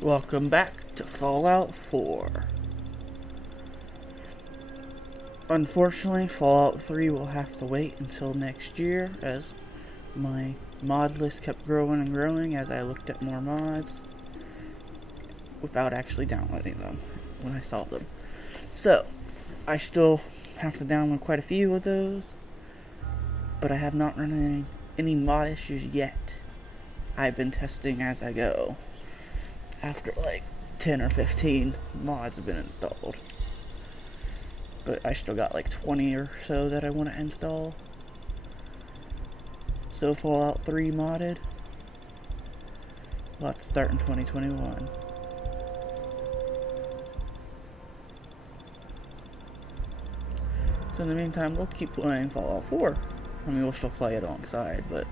Welcome back to Fallout 4. Unfortunately, Fallout 3 will have to wait until next year, as my mod list kept growing and growing as I looked at more mods without actually downloading them when I saw them. So, I still have to download quite a few of those, but I have not run any mod issues yet. I've been testing as I go. After like 10 or 15 mods have been installed. But I still got like 20 or so that I want to install. So Fallout 3 modded. We'll have to start in 2021. So in the meantime, we'll keep playing Fallout 4. I mean, we'll still play it alongside, but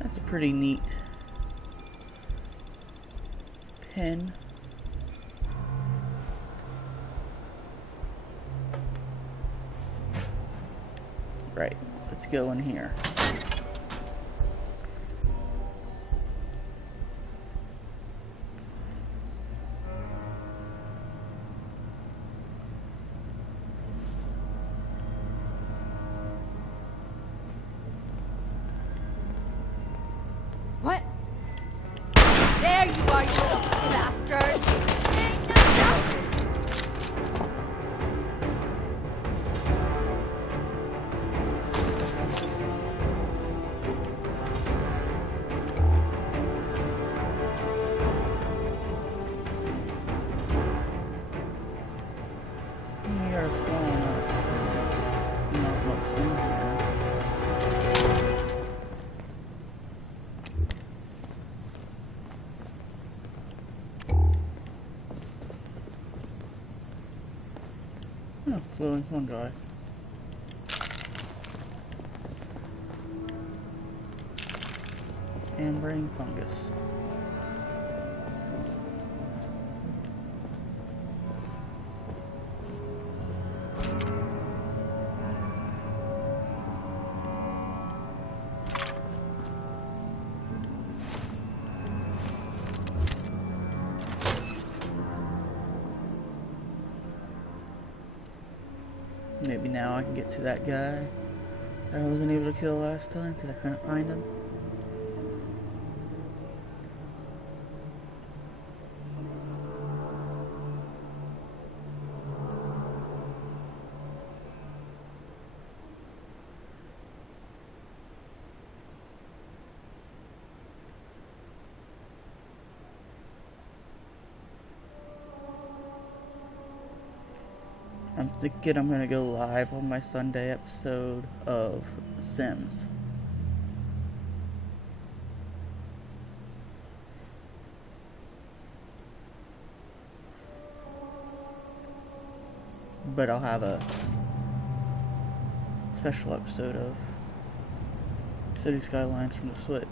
that's a pretty neat pen. Right, let's go in here. What? There you are, you little bastard! Ain't no You got a small enough notebooks in here. Oh, glowing fungi. And brain fungus. Maybe now I can get to that guy that I wasn't able to kill last time because I couldn't find him. I'm thinking I'm gonna go live on my Sunday episode of Sims. But I'll have a special episode of City Skylines from the Switch.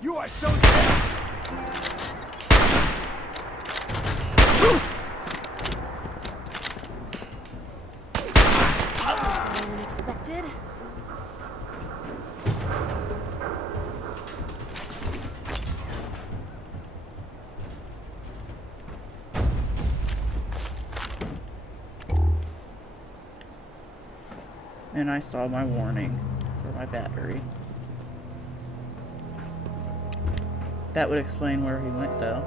You are so dead! unexpected. And I saw my warning for my battery. That would explain where he went, though.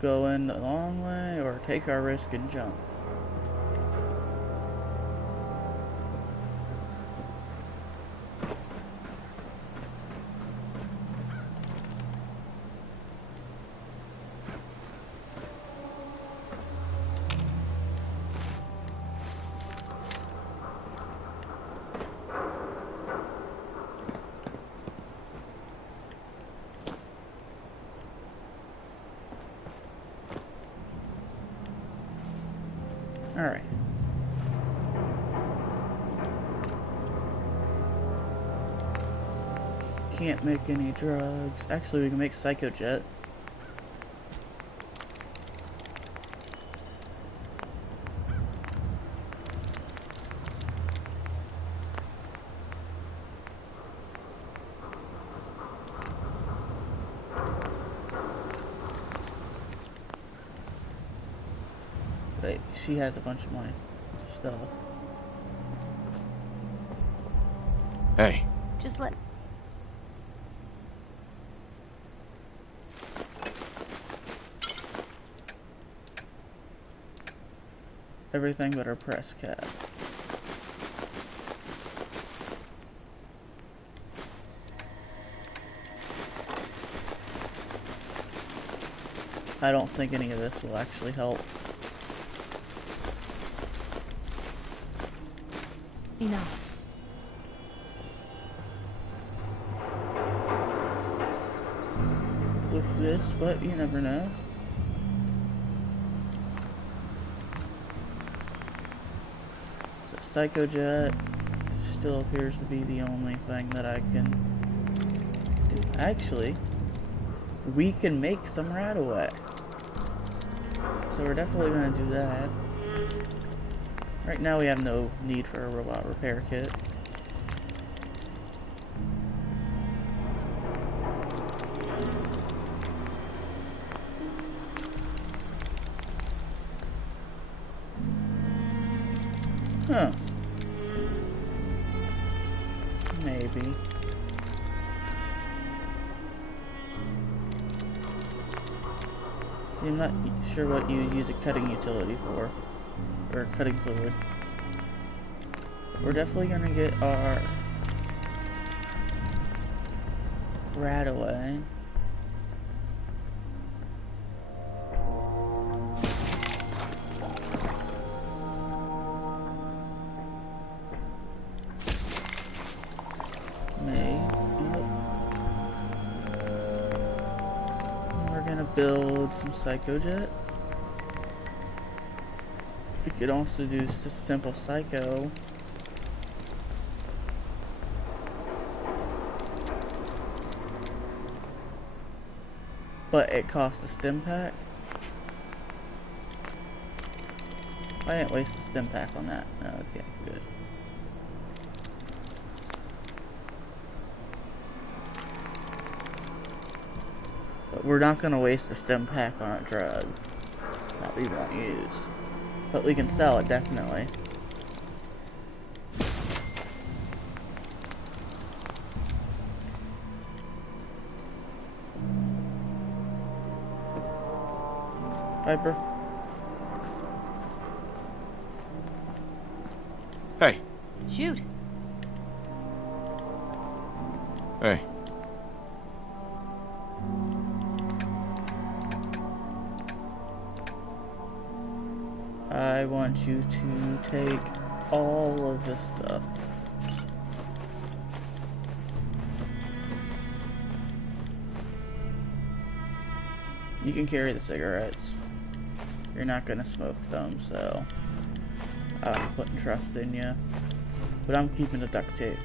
Go in the long way or take our risk and jump. Alright. Can't make any drugs. Actually, we can make Psychojet. Wait, she has a bunch of my stuff. Hey. Just let... Everything but our press cap. I don't think any of this will actually help. Enough. With this, but you never know. So Psychojet still appears to be the only thing that I can do. Actually, we can make some right away. So we're definitely going to do that. Right now we have no need for a robot repair kit. Huh. Maybe. See, I'm not sure what you use a cutting utility for. Or cutting fluid. We're definitely gonna get our rat away. We're gonna build some Psychojet. We could also do just simple Psycho. But it costs a stim pack. I didn't waste the stim pack on that. No, okay, good. But we're not gonna waste the stim pack on a drug that we won't use. But we can sell it, definitely. Piper? Hey. Shoot. Hey. I want you to take all of this stuff. You can carry the cigarettes. You're not gonna smoke them, so I'm putting trust in you. But I'm keeping the duct tape.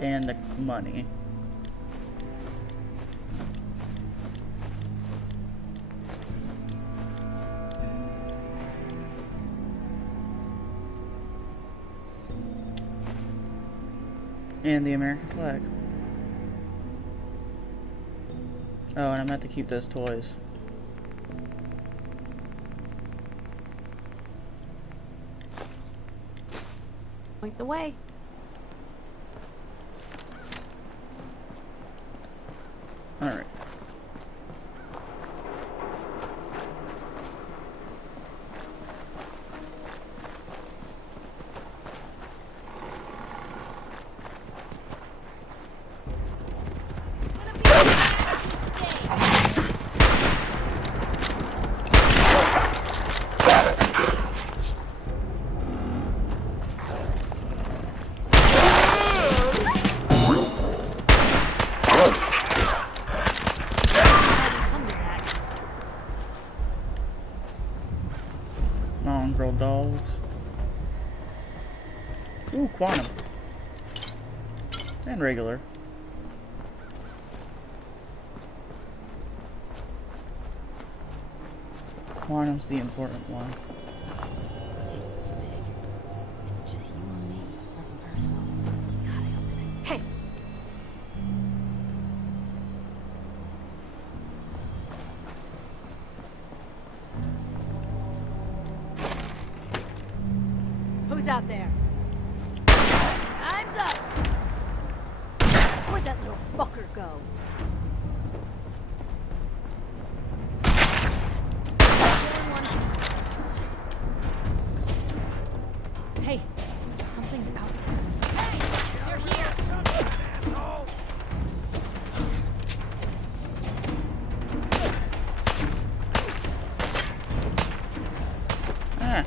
And the money. And the American flag. Oh, and I meant to keep those toys. Point the way. Alright. Mongrel dogs. Ooh, quantum. And regular. Quantum's the important one. It's just you and me. Nothing personal. Gotta open it. Hey! Who's out there? Time's up! Where'd that little fucker go? Hey, something's out there. Hey, they're here! Asshole! Ah.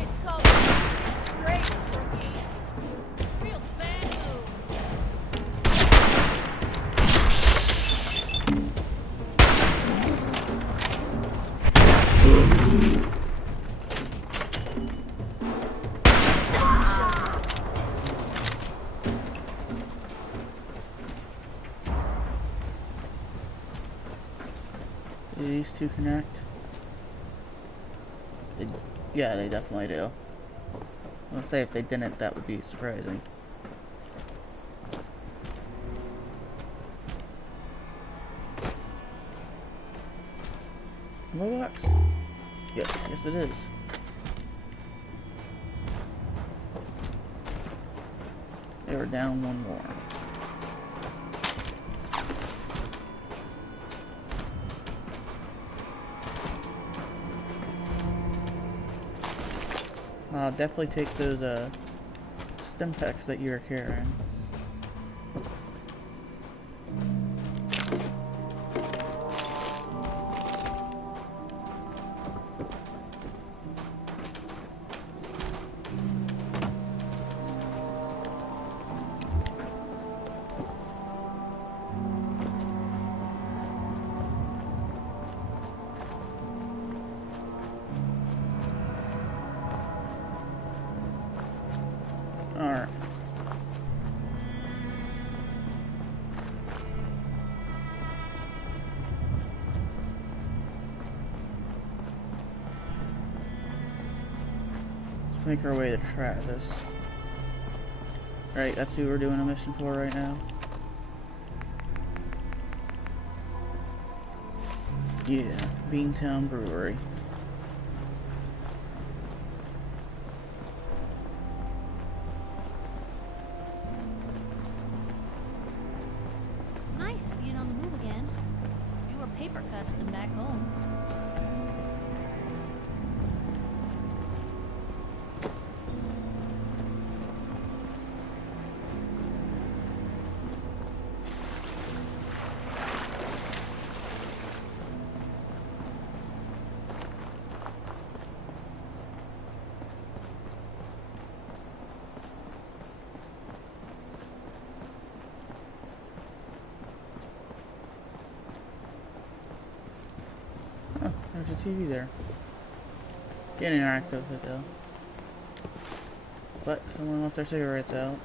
It's called straight for me. Real bad move. Do these two connect? Yeah, they definitely do. I'll say if they didn't, that would be surprising. Robots? Yes it is. They were down one more. I'll definitely take those stim packs that you're carrying. Alright. Let's make our way to Travis. Right, that's who we're doing a mission for right now. Yeah, Beantown Brewery. Nice being on the move again. Fewer paper cuts than back home. Oh, there's a TV there. Can't interact with it though. But someone left their cigarettes out.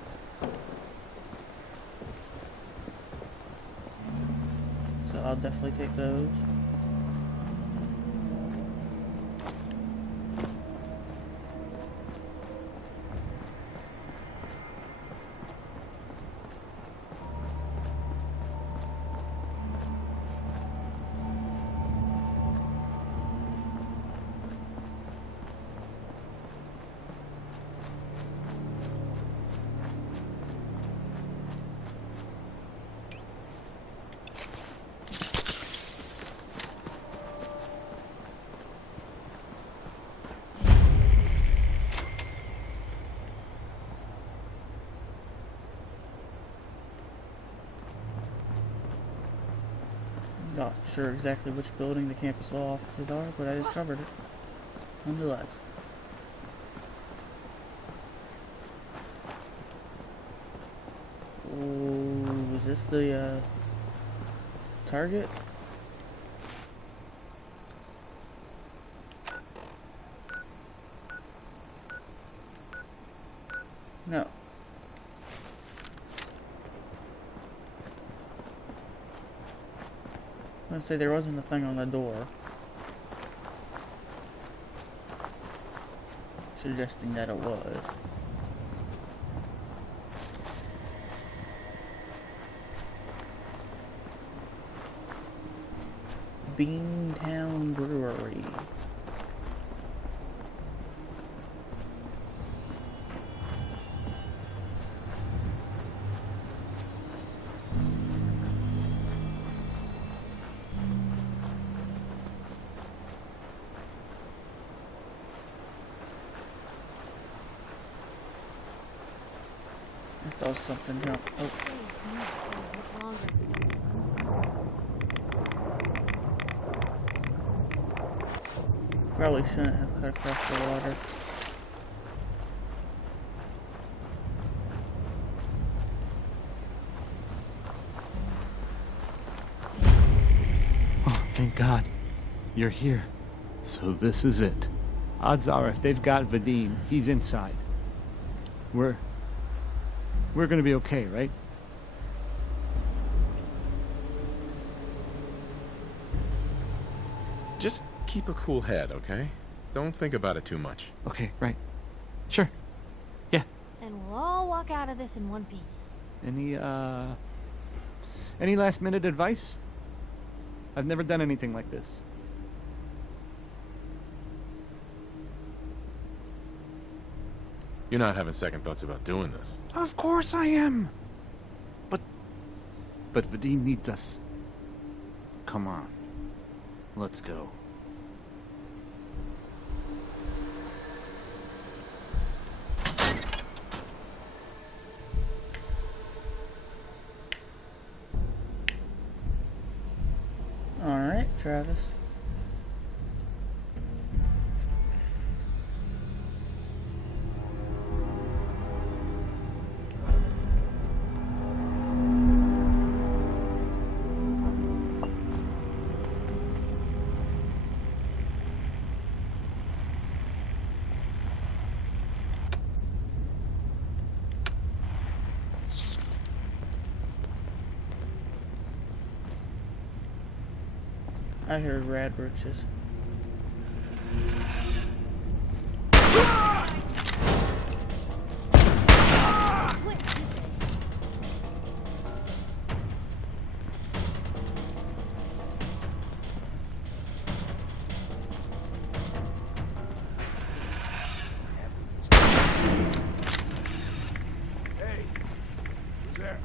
So I'll definitely take those. Not sure exactly which building the campus law offices are, but I discovered it. Nonetheless. this the target? No. I was gonna say there wasn't a thing on the door suggesting that it was. Beantown Brewery. I saw something jump. Oh. What's longer? Probably shouldn't have cut across the water. Oh, thank God. You're here. So this is it. Odds are if they've got Vadim, he's inside. We're gonna be okay, right? Just keep a cool head, okay? Don't think about it too much. Okay, right. Sure. Yeah. And we'll all walk out of this in one piece. Any last minute advice? I've never done anything like this. You're not having second thoughts about doing this. Of course I am. But Vadim needs us. Come on. Let's go. All right, Travis. I heard rad roaches. Hey, who's there?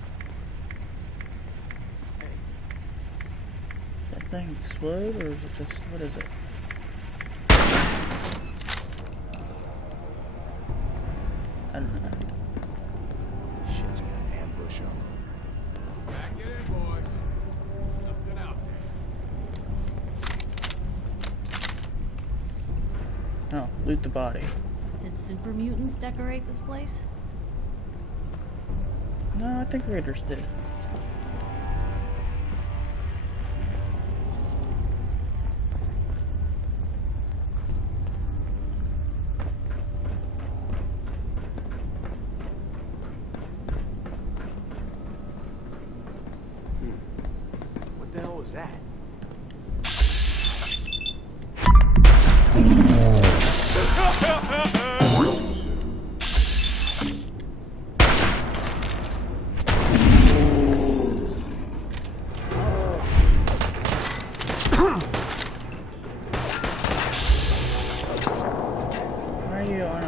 That thing explode, or is it just, what is it? I don't know. Shit's got an ambush on. Back it in, boys. Something out there. Oh, loot the body. Did super mutants decorate this place? No, I think raiders did. What the hell was that? Why are you on a...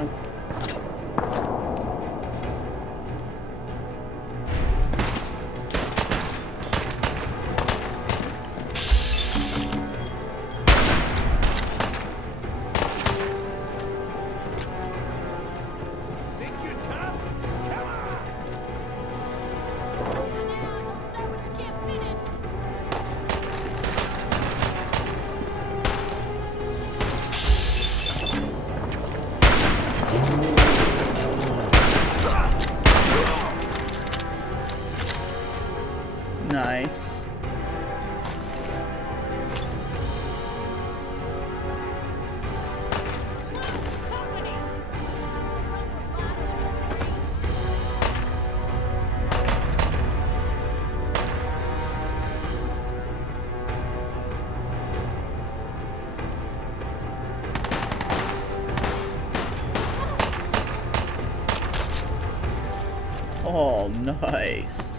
Oh, nice.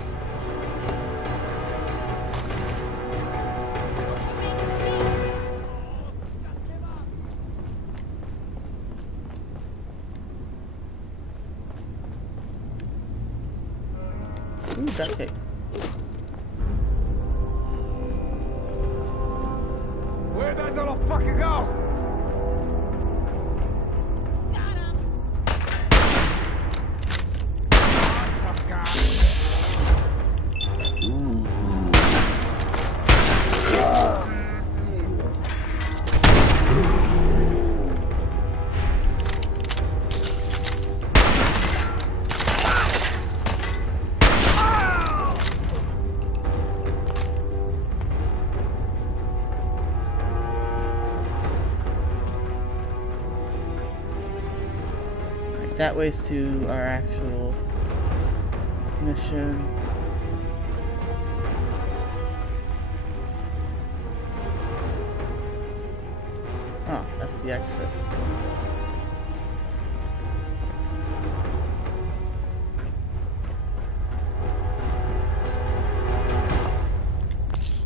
Ooh, duct tape. Where'd that little fucker go? Got him. Tough guy. That way's to our actual mission. Oh, that's the exit.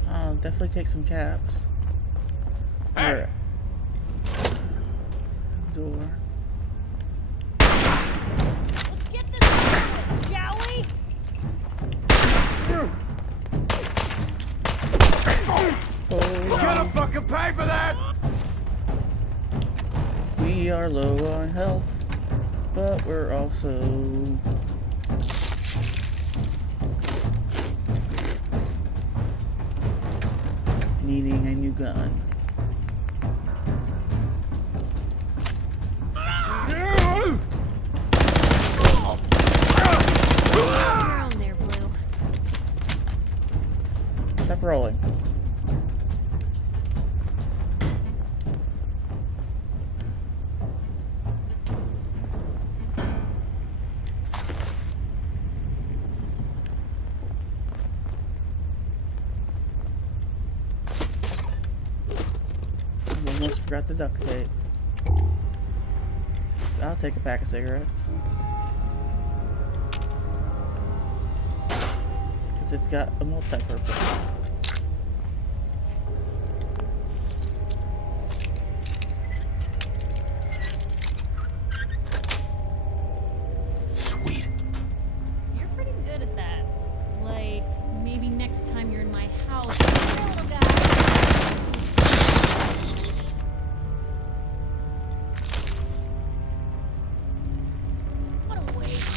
I'll definitely take some caps. Hey! Alright. Door. Let's get this over with, shall we? Gotta fucking pay for that! We are low on health, but we're also needing a new gun. You're on there, Blue. Stop rolling. Almost forgot the duct tape. I'll take a pack of cigarettes. Because it's got a multi-purpose. Sweet. You're pretty good at that. Like, maybe next time you're in my house, little guy. What a waste.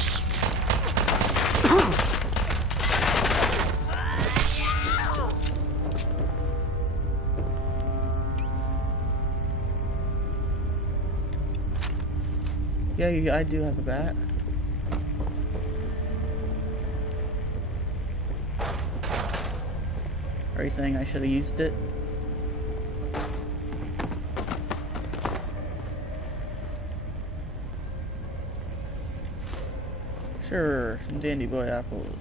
Yeah, I do have a bat. Are you saying I should have used it? Sure, some dandy boy apples.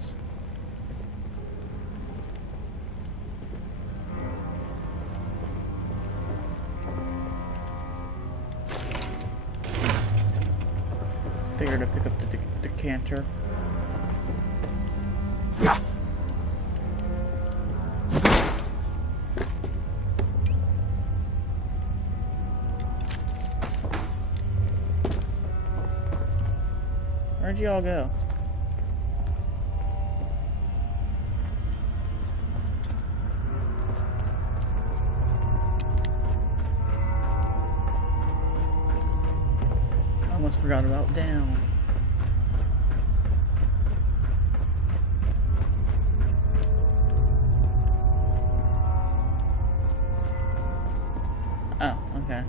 Figured to pick up the decanter. Where'd y'all go? I almost forgot about down. Oh, okay.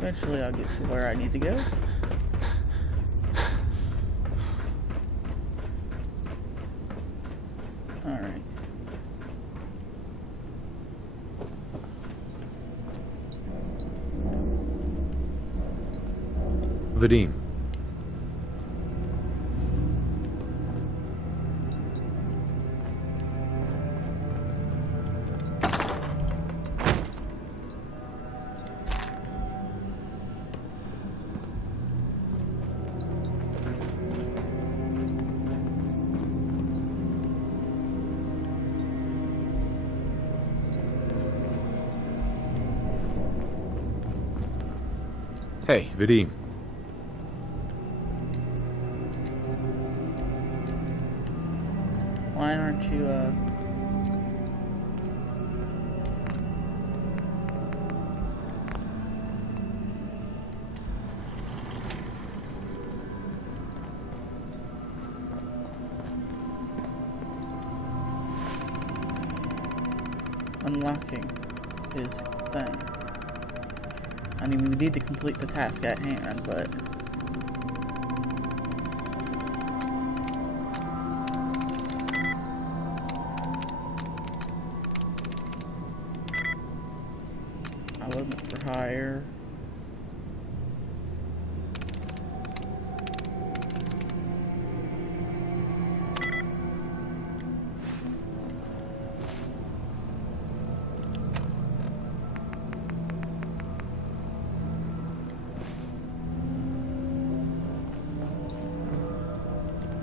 Eventually I'll get to where I need to go. Alright. Vadim. Hey, Vadim. Why aren't you, unlocking his thing? I mean, we need to complete the task at hand, but... I wasn't for hire.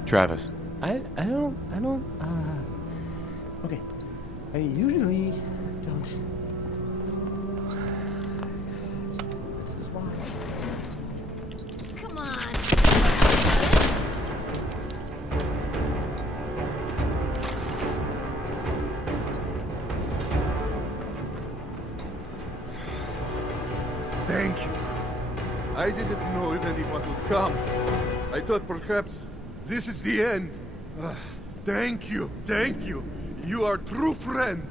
Travis. I don't, okay. I usually don't. This is why. Come on. Thank you. I didn't know if anyone would come. I thought perhaps this is the end. Thank you, thank you. You are a true friend.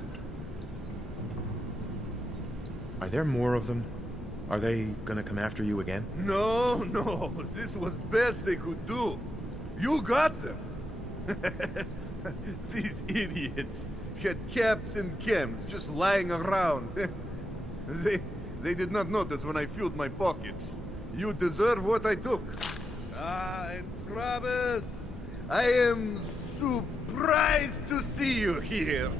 Are there more of them? Are they gonna come after you again? No, no, this was best they could do. You got them. These idiots had caps and chems just lying around. They did not notice when I filled my pockets. You deserve what I took. And Travis, I am surprised to see you here.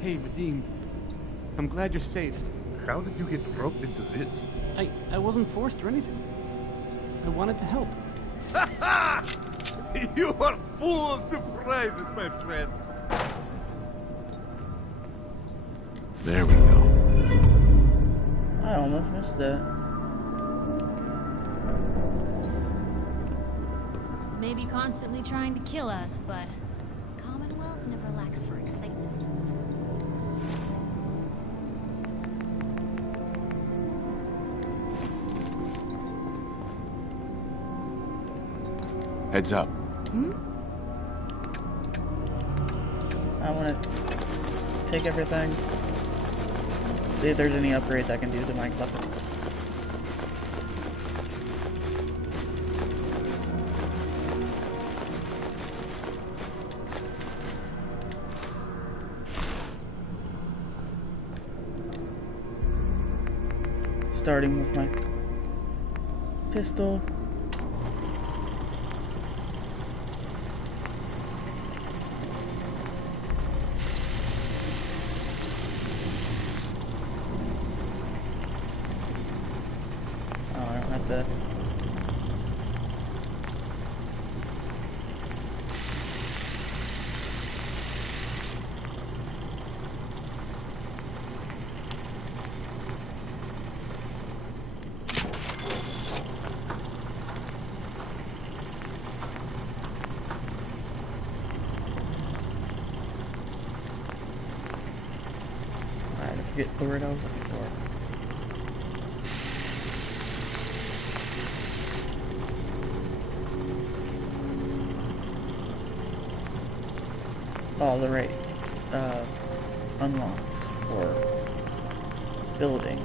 Hey, Vadim. I'm glad you're safe. How did you get roped into this? I wasn't forced or anything. I wanted to help. You are full of surprises, my friend. There we go. I almost missed it. Maybe constantly trying to kill us, but Commonwealth never lacks for excitement. Heads up. I want to take everything. See if there's any upgrades I can do to my weapons. Starting with my pistol. Oh, I don't have to. I forget the word I was looking for. Oh, the right unlocks for building.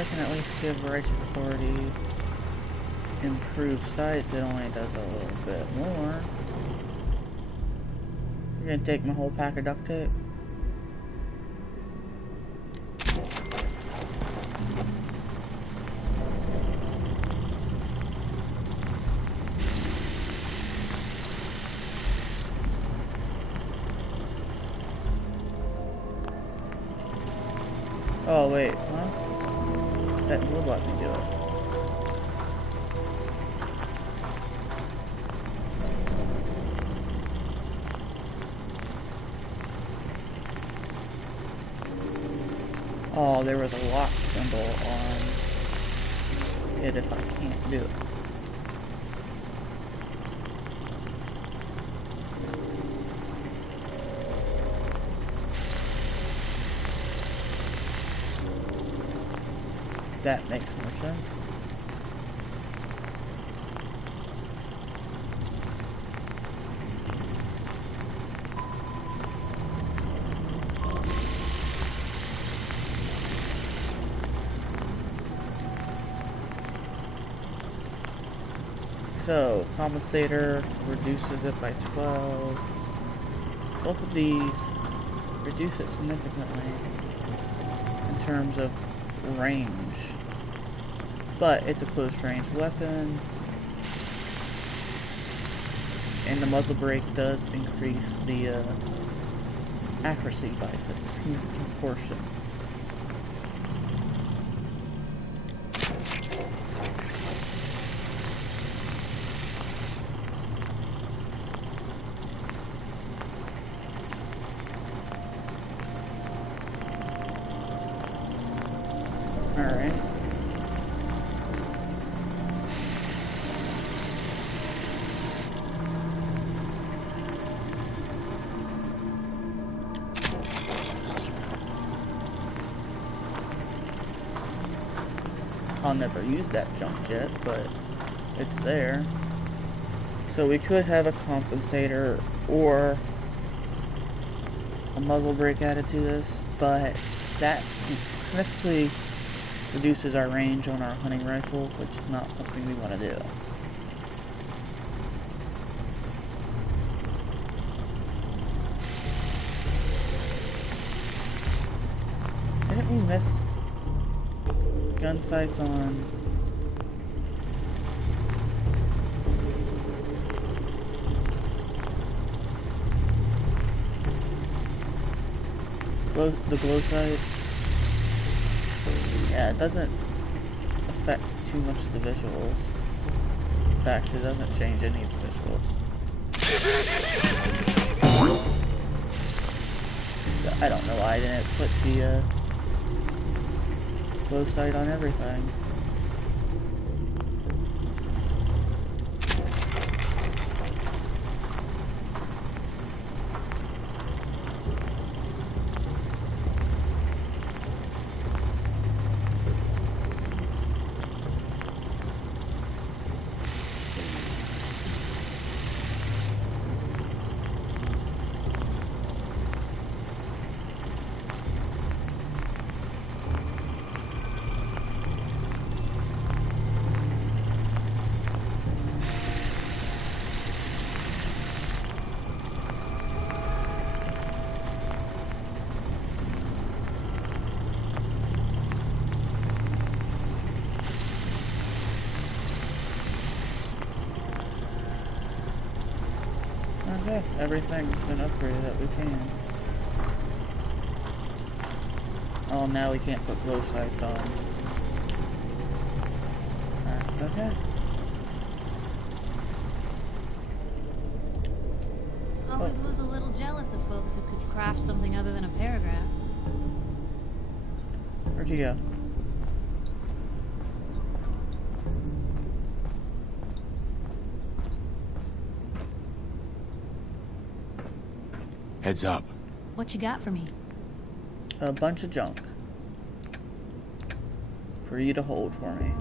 I can at least give Righteous Authority improved sights. It only does a little bit more. You're gonna take my whole pack of duct tape? Oh wait, huh? That would let me do it. Oh, there was a lock symbol on it if I can't do it. That makes more sense. So, compensator reduces it by 12. Both of these reduce it significantly in terms of range. But it's a close range weapon. And the muzzle brake does increase the accuracy by a significant portion. Alright. I'll never use that junk jet, but it's there. So we could have a compensator or a muzzle brake added to this, but that significantly reduces our range on our hunting rifle, which is not something we want to do. Didn't we miss gun sights on the glow sight? Yeah, it doesn't affect too much of the visuals. In fact, it doesn't change any of the visuals. So I don't know why I didn't put the glow sight on everything. Okay, everything's been upgraded that we can. Oh, now we can't put glow sights on. Okay. Always was a little jealous of folks who could craft something other than a paragraph. Where'd you go? Heads up. What you got for me? A bunch of junk. For you to hold for me.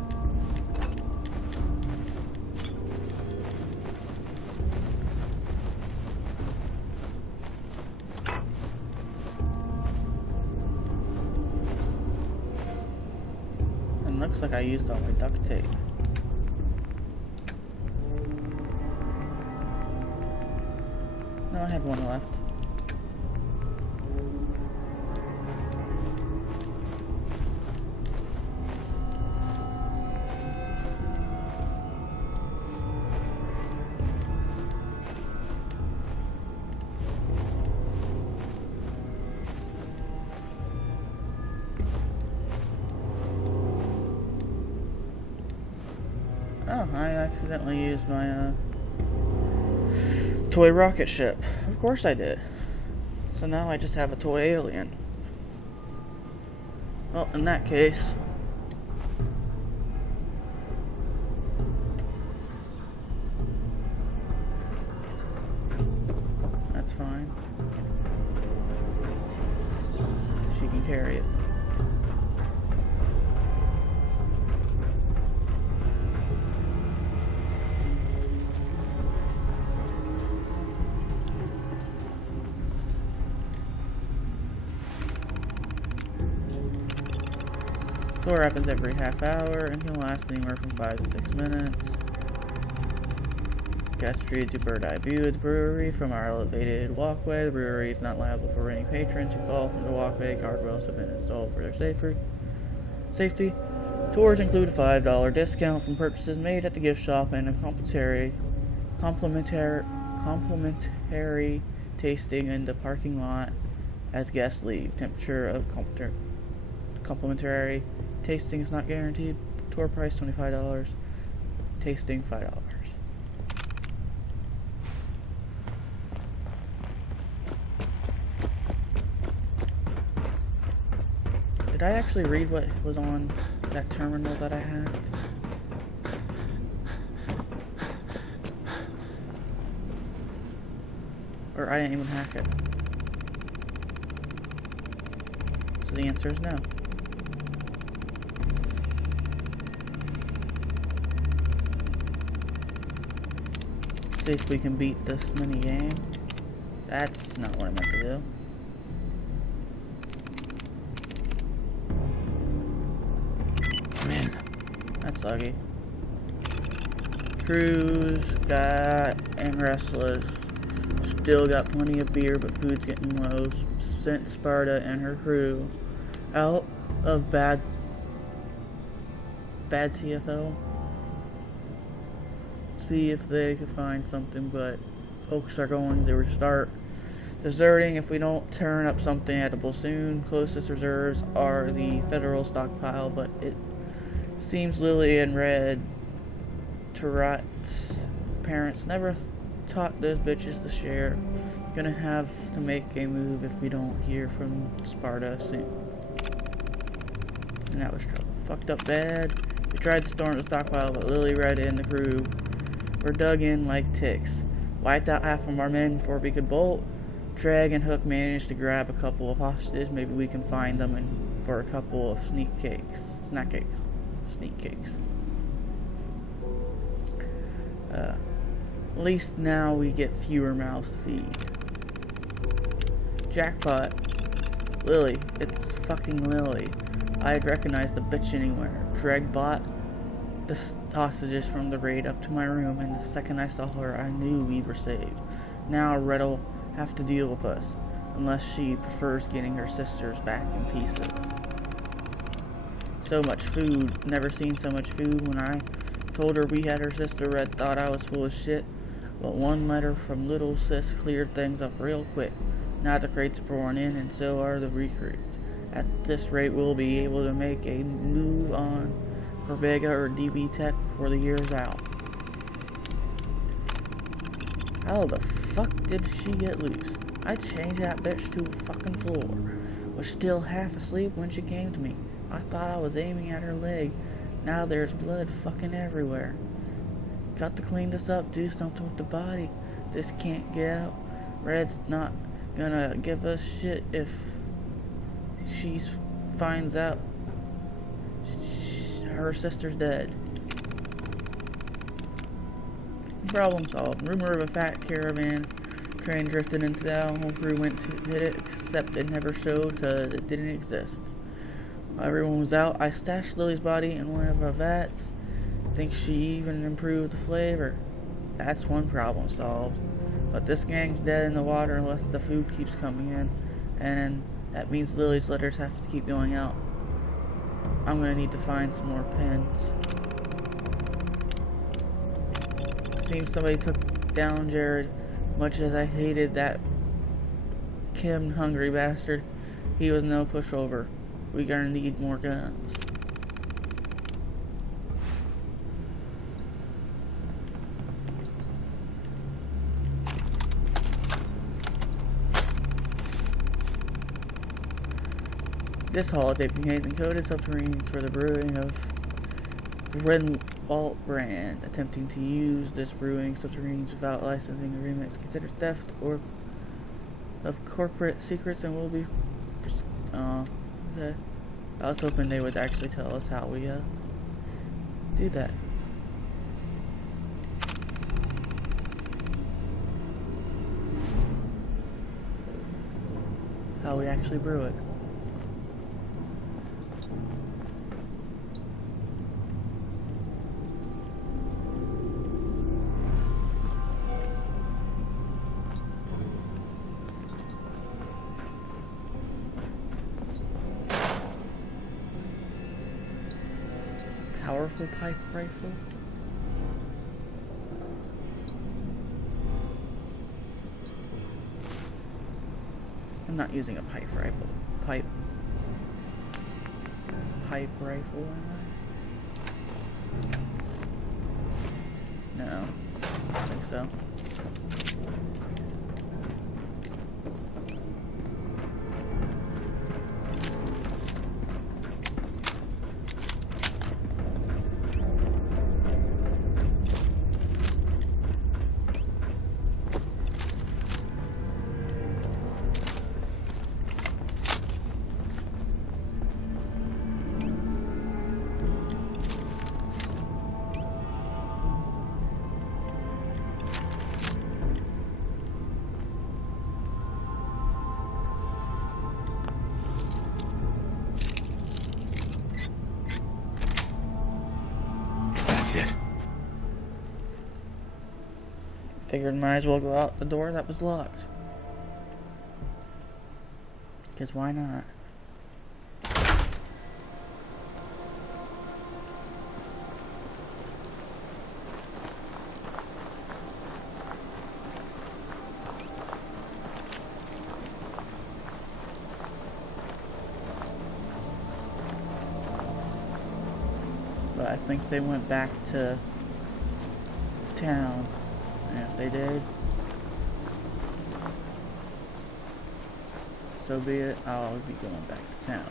looks like I used all my duct tape. No, I had one left. Oh, I accidentally used my toy rocket ship. Of course I did. So now I just have a toy alien. Well, in that case, that's fine. She can carry it. Tour happens every half hour and can last anywhere from 5 to 6 minutes. Guests treated to bird eye view of the brewery from our elevated walkway. The brewery is not liable for any patrons who fall from the walkway. Guardrails have been installed for their safety. Tours include a $5 discount from purchases made at the gift shop and a complimentary tasting in the parking lot as guests leave. Temperature of complimentary tasting is not guaranteed. Tour price $25. Tasting $5. Did I actually read what was on that terminal that I had? Or I didn't even hack it. So the answer is no. See if we can beat this mini game. That's not what I meant to do. Come in. That's soggy. Crew's got and restless. Still got plenty of beer, but food's getting low. Sent Sparta and her crew out of bad CFO. See if they could find something, but folks are going to start deserting if we don't turn up something edible soon. Closest reserves are the federal stockpile, but it seems Lily and Red Turret's parents never taught those bitches to share. Gonna have to make a move if we don't hear from Sparta soon. And that was trouble. Fucked up bad. We tried to storm the stockpile, but Lily, Red, and the crew were dug in like ticks. Wiped out half of our men before we could bolt. Drag and Hook managed to grab a couple of hostages. Maybe we can find them for a couple of snack cakes. At least now we get fewer mouths to feed. Jackpot. Lily. It's fucking Lily. I'd recognize the bitch anywhere. Drag bought the hostages from the raid up to my room, and the second I saw her, I knew we were saved. Now Red'll have to deal with us, unless she prefers getting her sisters back in pieces. So much food. Never seen so much food. When I told her we had her sister, Red thought I was full of shit, but one letter from little sis cleared things up real quick. Now the crates are pouring in, and so are the recruits. At this rate, we'll be able to make a move on Corbega or DB Tech before the year's out. How the fuck did she get loose? I changed that bitch to a fucking floor. Was still half asleep when she came to me. I thought I was aiming at her leg. Now there's blood fucking everywhere. Got to clean this up, do something with the body. This can't get out. Red's not gonna give us shit if she finds out her sister's dead. Problem solved. Rumor of a fat caravan train drifted into town. Whole crew went to hit it, except it never showed because it didn't exist. While everyone was out, I stashed Lily's body in one of our vats. Think she even improved the flavor. That's one problem solved. But this gang's dead in the water unless the food keeps coming in. And that means Lily's letters have to keep going out. I'm gonna need to find some more pens. Seems somebody took down Jared. Much as I hated that Kim hungry bastard, he was no pushover. We're gonna need more guns. This holiday contains encoded subterraneans for the brewing of the Red Vault brand. Attempting to use this brewing subterraneans without licensing agreement is considered theft or of corporate secrets and will be. Okay. I was hoping they would actually tell us how we do that. How we actually brew it. Powerful pipe rifle? I'm not using a pipe rifle. Pipe rifle, am I? No, I don't think so. It. Figured might as well go out the door that was locked. Because why not? But I think they went back to town. And if they did, so be it. I'll be going back to town.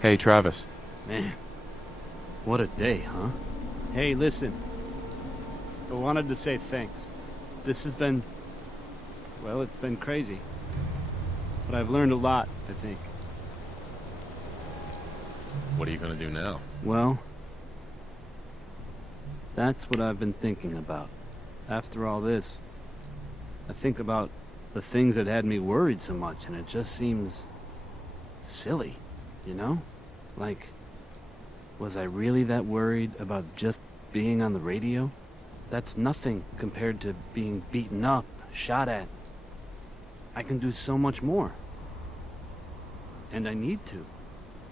Hey, Travis. Man, what a day, huh? Hey, listen. I wanted to say thanks. This has been... well, it's been crazy. But I've learned a lot, I think. What are you gonna do now? Well, that's what I've been thinking about. After all this, I think about the things that had me worried so much, and it just seems silly, you know? Like, was I really that worried about just being on the radio? That's nothing compared to being beaten up, shot at. I can do so much more. And I need to.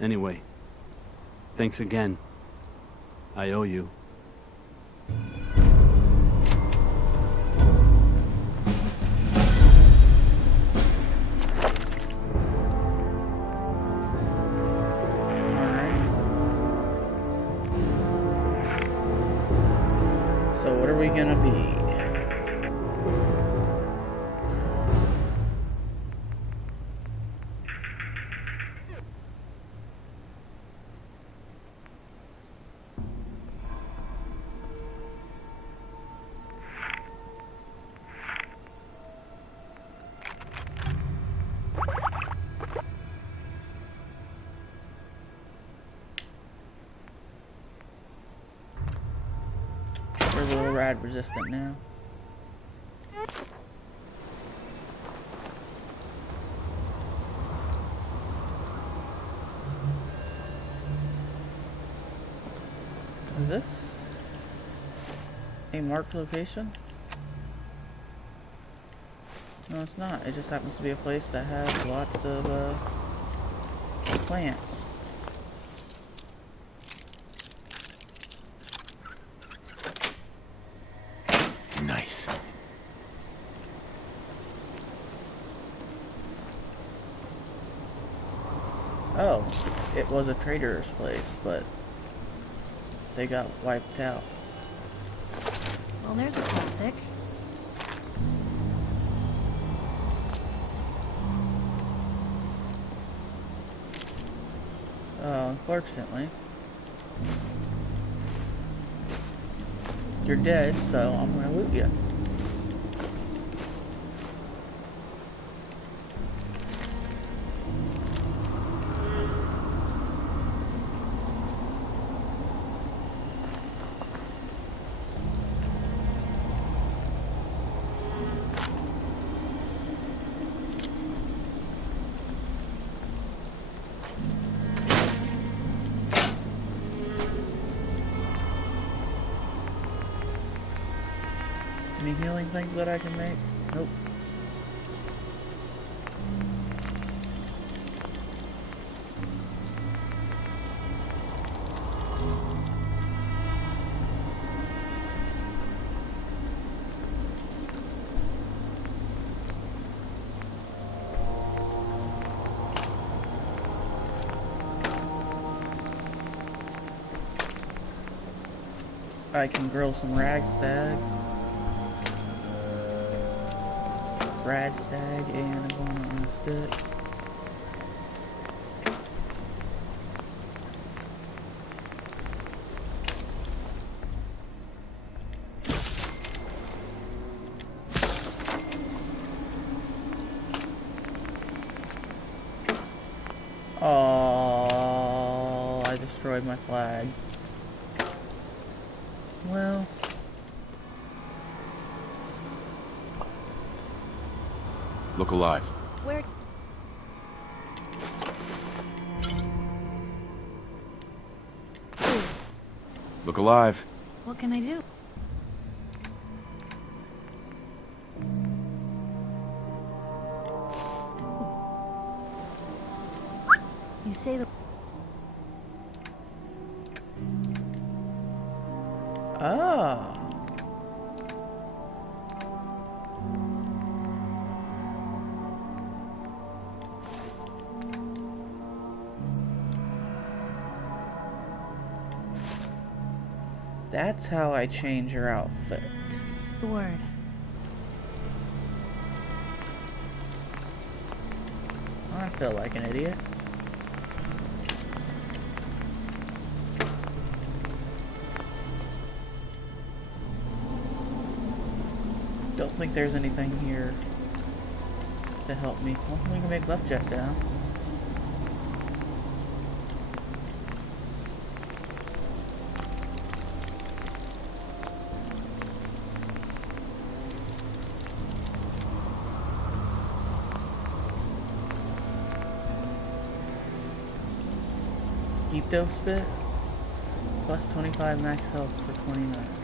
Anyway, thanks again. I owe you. So what are we gonna be? We're a little rad resistant now. Is this a marked location? No, it's not. It just happens to be a place that has lots of plants. Nice. Oh, it was a trader's place, but they got wiped out. Well, there's a classic. Unfortunately, you're dead, so I'm gonna loot you. Any healing things that I can make? Nope. I can grill some ragstag. Ragstag and I'm going on a stick. Oh, I destroyed my flag. Well, Look alive. Where? Look alive. What can I do? You say the... ah. That's how I change your outfit. The word. I feel like an idiot. Don't think there's anything here to help me. Well, we can make left jet down. Skeepto spit, plus 25 max health for 20 minutes.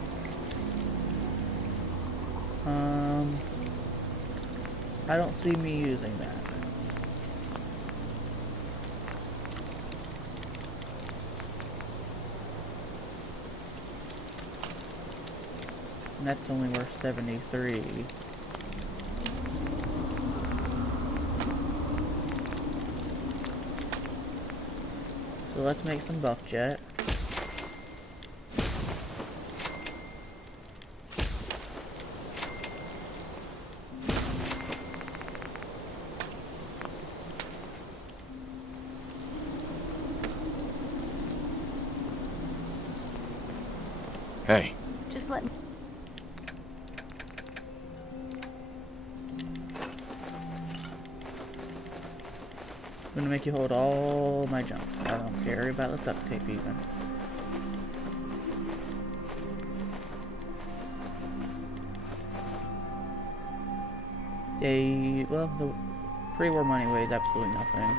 I don't see me using that. And that's only worth 73. So let's make some buckjet. Hey, Just let me. I'm gonna make you hold all my junk. I don't care about the duct tape even. Well, the pre-war money weighs absolutely nothing.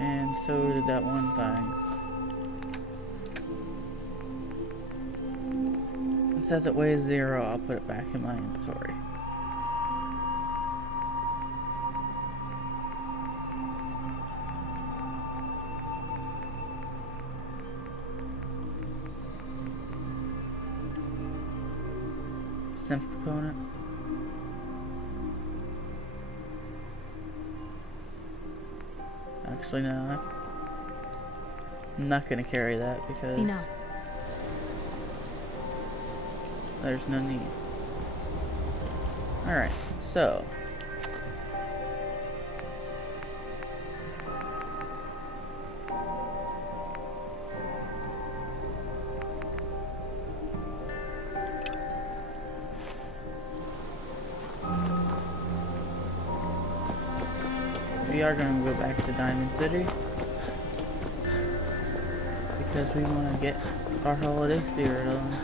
And so did that one thing. It says it weighs 0, I'll put it back in my inventory. Synth component. Actually, no. I'm not gonna carry that because there's no need. Alright, so we are going to go back to Diamond City because we want to get our holiday spirit on.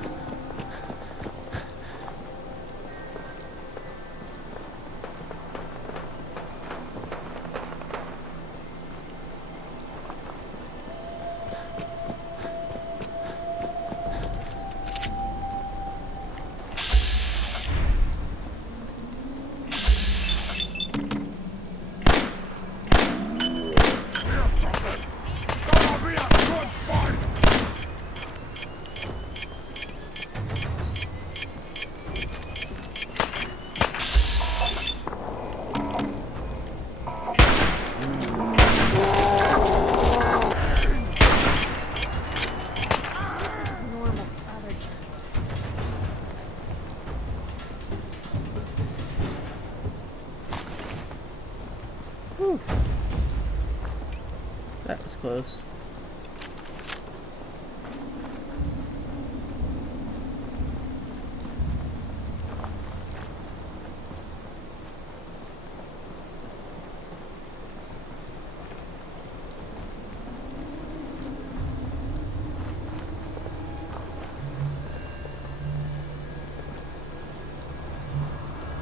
Whew. That was close.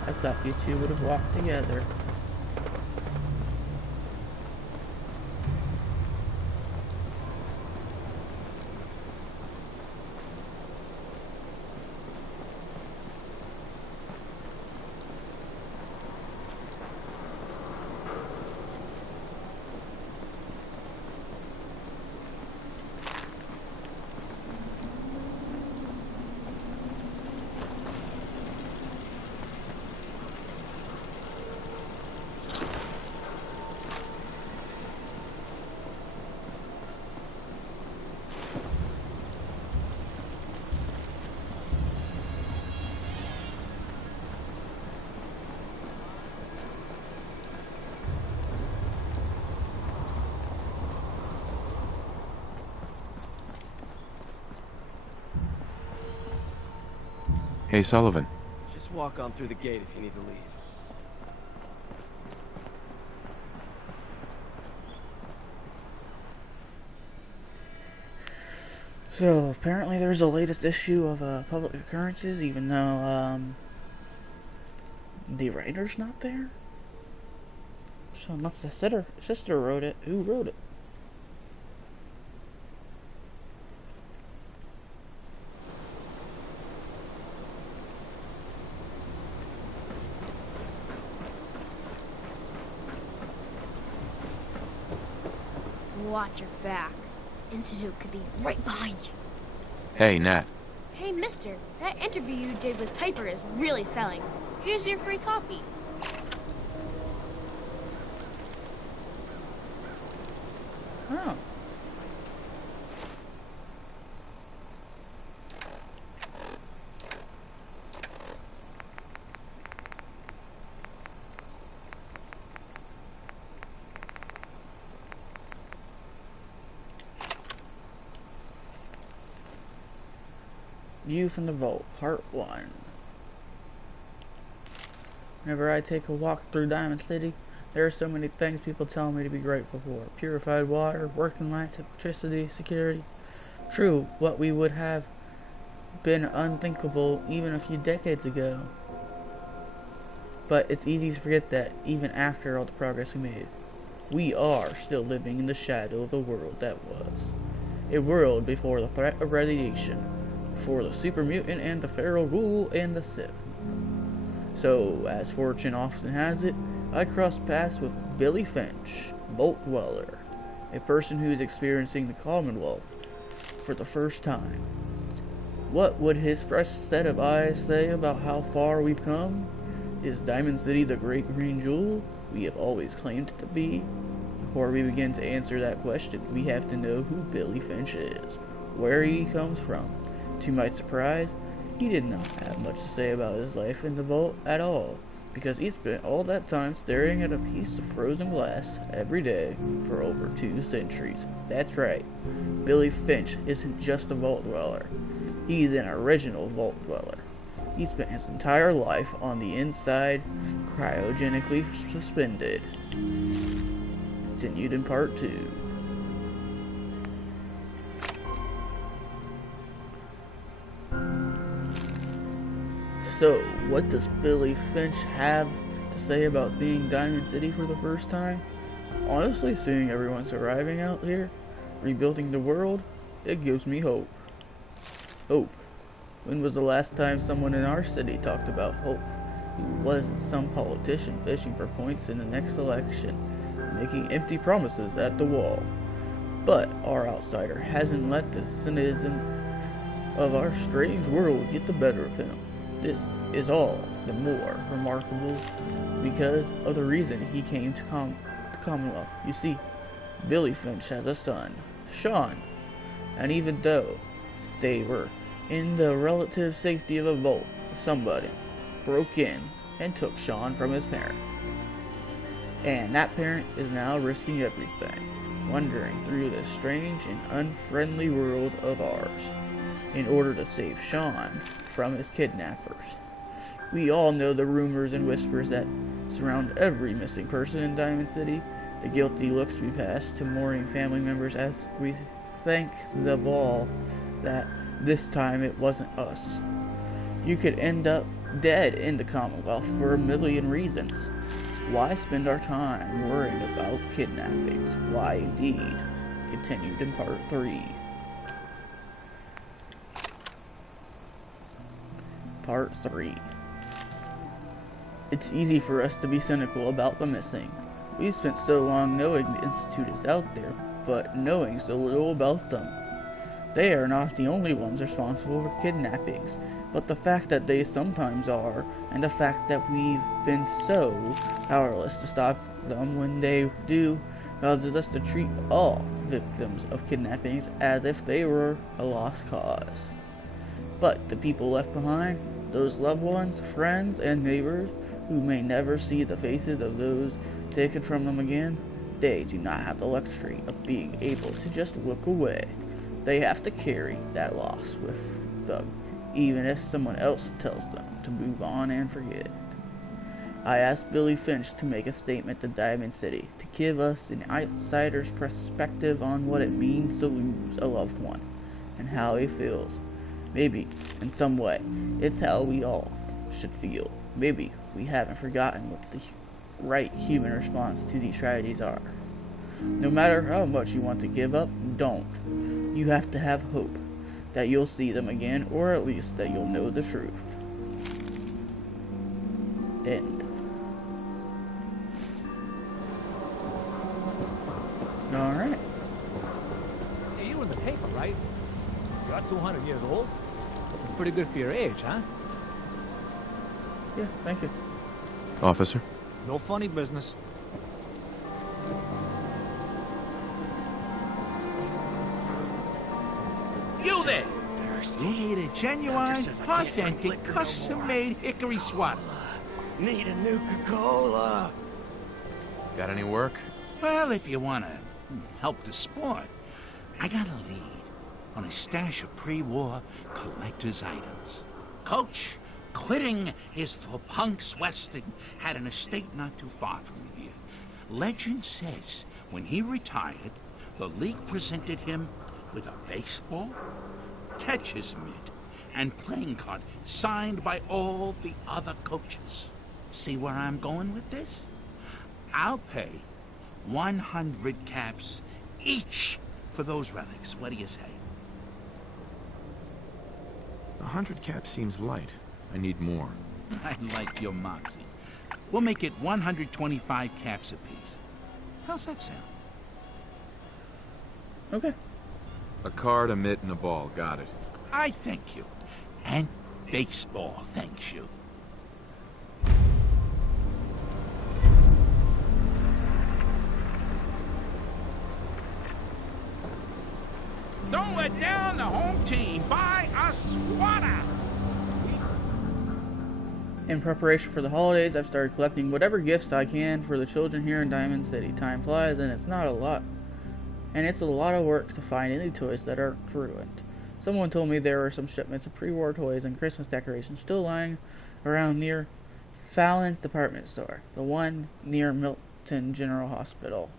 I thought you two would have walked together. Hey, Sullivan. Just walk on through the gate if you need to leave. So apparently there's a latest issue of Public Occurrences, even though the writer's not there. So unless the sister wrote it, who wrote it? Watch your back. Institute could be right behind you. Hey, Nat. Hey, mister, that interview you did with Piper is really selling. Here's your free copy. Oh. View from the Vault, Part 1. Whenever I take a walk through Diamond City, there are so many things people tell me to be grateful for. Purified water, working lights, electricity, security. True, what we would have been unthinkable even a few decades ago. But it's easy to forget that even after all the progress we made, we are still living in the shadow of the world that was. A world before the threat of radiation, before the super mutant and the feral ghoul and the Sith. So, as fortune often has it, I crossed paths with Billy Finch, Vault Dweller, a person who is experiencing the Commonwealth for the first time. What would his fresh set of eyes say about how far we've come? Is Diamond City the great green jewel we have always claimed it to be? Before we begin to answer that question, we have to know who Billy Finch is, where he comes from. To my surprise, he did not have much to say about his life in the vault at all, because he spent all that time staring at a piece of frozen glass every day for over 2 centuries. That's right, Billy Finch isn't just a vault dweller. He's an original vault dweller. He spent his entire life on the inside, cryogenically suspended. Continued in Part 2. So, what does Billy Finch have to say about seeing Diamond City for the first time? Honestly, seeing everyone surviving out here, rebuilding the world, it gives me hope. Hope. When was the last time someone in our city talked about hope? Who wasn't some politician fishing for points in the next election, making empty promises at the wall? But our outsider hasn't let the cynicism of our strange world get the better of him. This is all the more remarkable because of the reason he came to the Commonwealth. You see, Billy Finch has a son, Sean, and even though they were in the relative safety of a vault, somebody broke in and took Sean from his parent. And that parent is now risking everything, wandering through this strange and unfriendly world of ours, in order to save Sean from his kidnappers. We all know the rumors and whispers that surround every missing person in Diamond City, the guilty looks we pass to mourning family members as we thank the ball that this time it wasn't us. You could end up dead in the Commonwealth for a million reasons. Why spend our time worrying about kidnappings? Why indeed? Continued in Part 3. Part 3. It's easy for us to be cynical about the missing. We've spent so long knowing the Institute is out there, but knowing so little about them. They are not the only ones responsible for kidnappings, but the fact that they sometimes are, and the fact that we've been so powerless to stop them when they do, causes us to treat all victims of kidnappings as if they were a lost cause. But the people left behind, those loved ones, friends, and neighbors who may never see the faces of those taken from them again, they do not have the luxury of being able to just look away. They have to carry that loss with them, even if someone else tells them to move on and forget. I asked Billy Finch to make a statement to Diamond City, to give us an outsider's perspective on what it means to lose a loved one, and how he feels. Maybe, in some way, it's how we all should feel. Maybe we haven't forgotten what the right human response to these tragedies are. No matter how much you want to give up, don't. You have to have hope that you'll see them again, or at least that you'll know the truth. End. Alright. Hey, you in the paper, right? You're 200 years old? Looking pretty good for your age, huh? Yeah, thank you. Officer? No funny business. You there! You need a genuine, authentic, custom-made hickory swat. Need a Nuka-Cola. Got any work? Well, if you want to help the sport, I got a lead. on a stash of pre-war collector's items. Coach, quitting is for punks Weston had an estate not too far from here. Legend says when he retired, the league presented him with a baseball, catcher's mitt, and playing card signed by all the other coaches. See where I'm going with this? I'll pay 100 caps each for those relics. What do you say? 100 caps seems light. I need more. I like your moxie. We'll make it 125 caps apiece. How's that sound? Okay. A card, a mitt, and a ball. Got it. I thank you. And baseball thanks you. Don't let down the home team. Buy a swatter. In preparation for the holidays, I've started collecting whatever gifts I can for the children here in Diamond City. Time flies, and it's not a lot. And it's a lot of work to find any toys that aren't ruined. Someone told me there were some shipments of pre-war toys and Christmas decorations still lying around near Fallon's department store, the one near Milton General Hospital.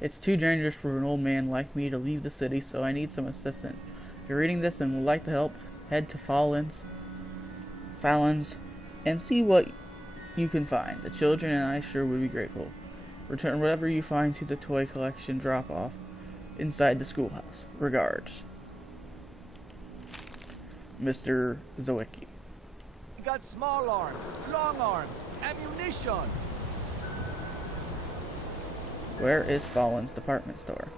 It's too dangerous for an old man like me to leave the city, so I need some assistance. If you're reading this and would like to help, head to Fallon's, and see what you can find. The children and I sure would be grateful. Return whatever you find to the toy collection drop-off inside the schoolhouse. Regards, Mr. Zawicki. We got small arms, long arms, ammunition. Where is Fallon's department store?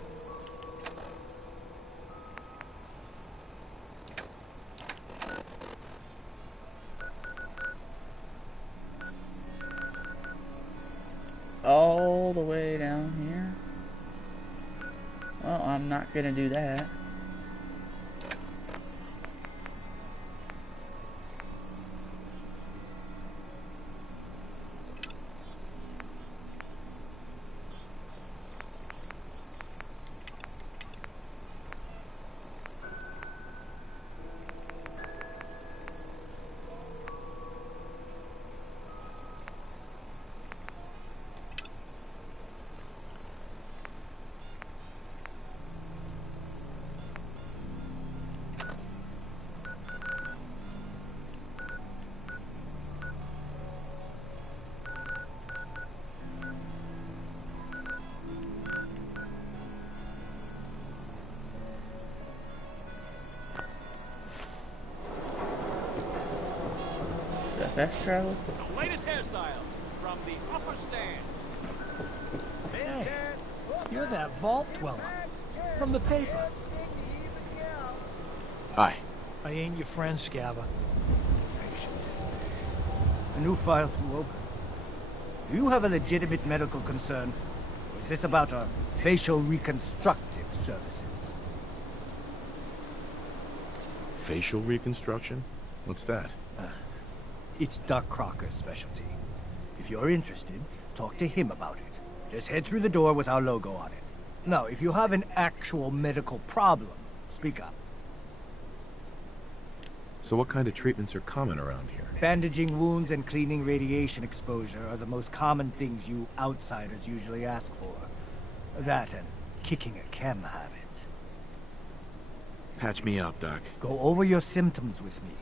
All the way down here? Well, I'm not gonna do that. Fast travel? The latest hairstyles from the upper stand. Hey, you're that vault dweller from the paper. Hi. I ain't your friend, Scabba. A new file to open. Do you have a legitimate medical concern? Or is this about our facial reconstructive services? Facial reconstruction? What's that? It's Doc Crocker's specialty. If you're interested, talk to him about it. Just head through the door with our logo on it. Now, if you have an actual medical problem, speak up. So what kind of treatments are common around here? Bandaging wounds and cleaning radiation exposure are the most common things you outsiders usually ask for. That and kicking a chem habit. Patch me up, Doc. Go over your symptoms with me.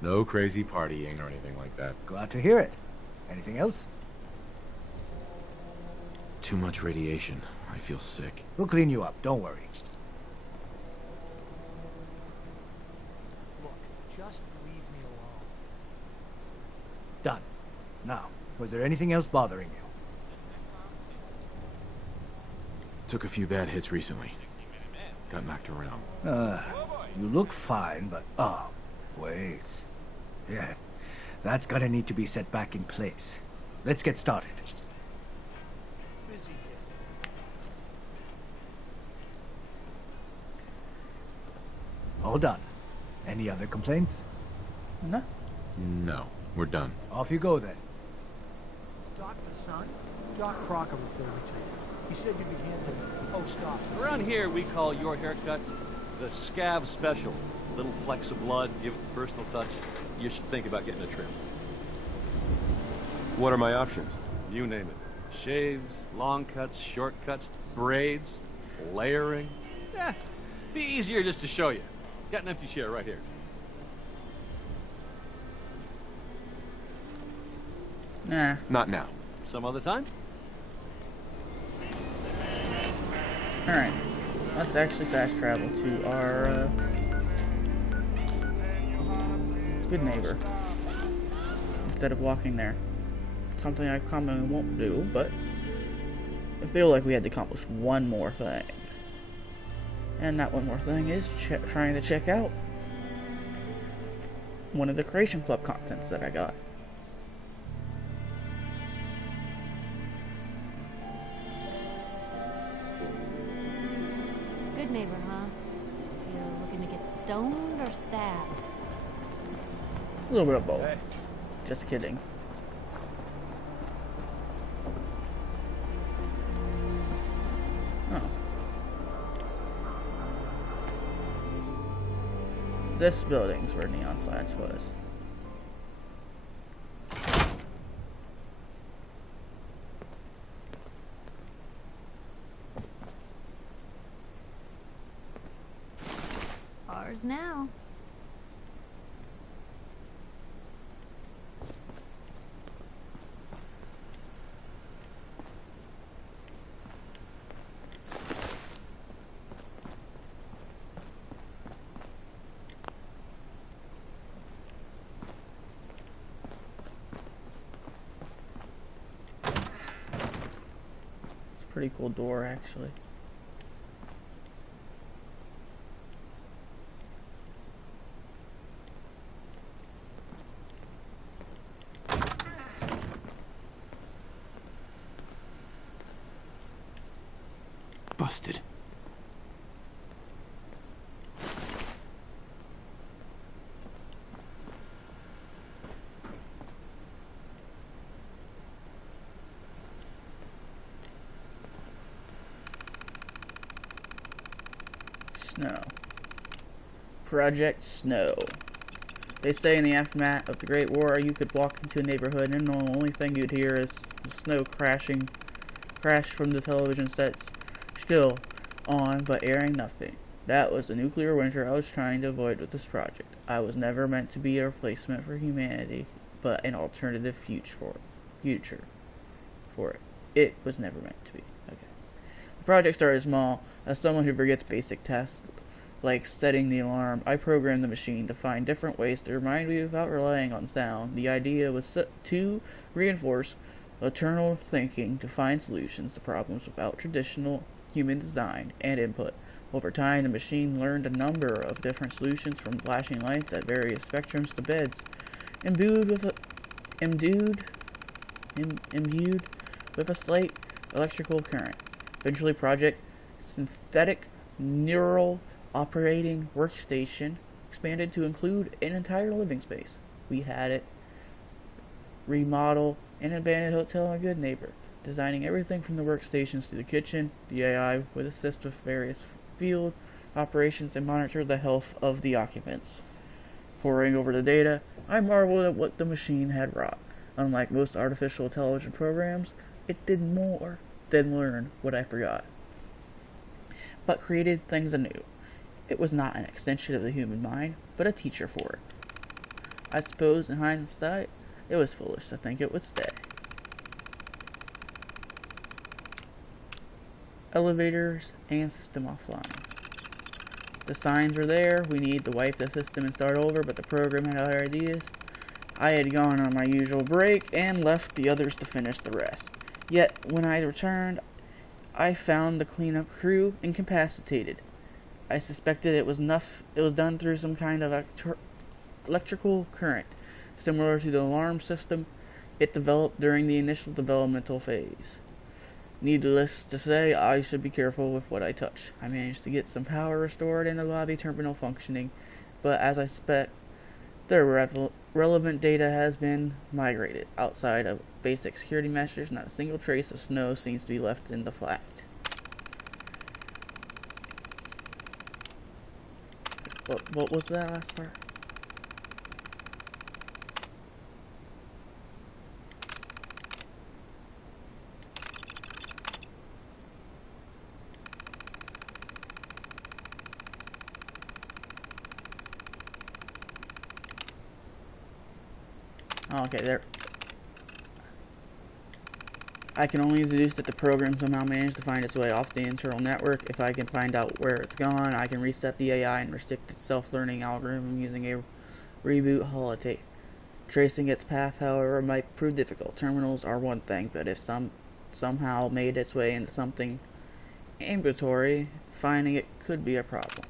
No crazy partying or anything like that. Glad to hear it. Anything else? Too much radiation. I feel sick. We'll clean you up, don't worry. Look, just leave me alone. Done. Now, was there anything else bothering you? Took a few bad hits recently. Got knocked around. You look fine, but... Oh, wait. Yeah, that's gonna need to be set back in place. Let's get started. Busy here. All done. Any other complaints? No. No, we're done. Off you go then. Doctor, son. Doc Crocker referred me to you. He said you began to post office. Around here, we call your haircut the scab special. Little flecks of blood, give it the personal touch. You should think about getting a trim. What are my options? You name it. Shaves, long cuts, short cuts, braids, layering. Be easier just to show you. Got an empty chair right here. Nah. Not now. Some other time? Alright. Let's actually fast travel to our good neighbor instead of walking there. Something I commonly won't do, but I feel like we had to accomplish one more thing. And that one more thing is trying to check out one of the Creation Club contents that I got. Good neighbor, huh? You're looking to get stoned or stabbed? A little bit of both. Hey. Just kidding. Oh. This building's where Neon Flats was. Ours now. Pretty cool door, actually. Busted. Snow. Project Snow. They say in the aftermath of the Great War, you could walk into a neighborhood and the only thing you'd hear is the snow crash from the television sets, still on but airing nothing. That was the nuclear winter I was trying to avoid with this project. I was never meant to be a replacement for humanity, but an alternative future for it. It was never meant to be. Okay. The project started small. As someone who forgets basic tasks like setting the alarm, I programmed the machine to find different ways to remind me without relying on sound. The idea was to reinforce lateral thinking to find solutions to problems without traditional human design and input. Over time, the machine learned a number of different solutions, from flashing lights at various spectrums to beds imbued with a slight electrical current. Eventually, Project Synthetic Neural Operating Workstation expanded to include an entire living space. We had it remodel an abandoned hotel and good neighbor, designing everything from the workstations to the kitchen. The AI would assist with various field operations and monitor the health of the occupants. Poring over the data, I marveled at what the machine had wrought. Unlike most artificial intelligence programs, it did more than learn what I forgot, but created things anew. It was not an extension of the human mind, but a teacher for it. I suppose, in hindsight, it was foolish to think it would stay. Elevators and system offline. The signs were there. We need to wipe the system and start over, but the program had other ideas. I had gone on my usual break and left the others to finish the rest. Yet, when I returned, I found the cleanup crew incapacitated. I suspected it was done through some kind of electrical current, similar to the alarm system it developed during the initial developmental phase. Needless to say, I should be careful with what I touch. I managed to get some power restored and the lobby terminal functioning, but as I suspect, the relevant data has been migrated. Outside of basic security measures, not a single trace of snow seems to be left in the flat. What was that last part? Oh, okay, there. I can only deduce that the program somehow managed to find its way off the internal network. If I can find out where it's gone, I can reset the AI and restrict its self-learning algorithm using a reboot holotape. Tracing its path, however, might prove difficult. Terminals are one thing, but if somehow made its way into something ambulatory, finding it could be a problem.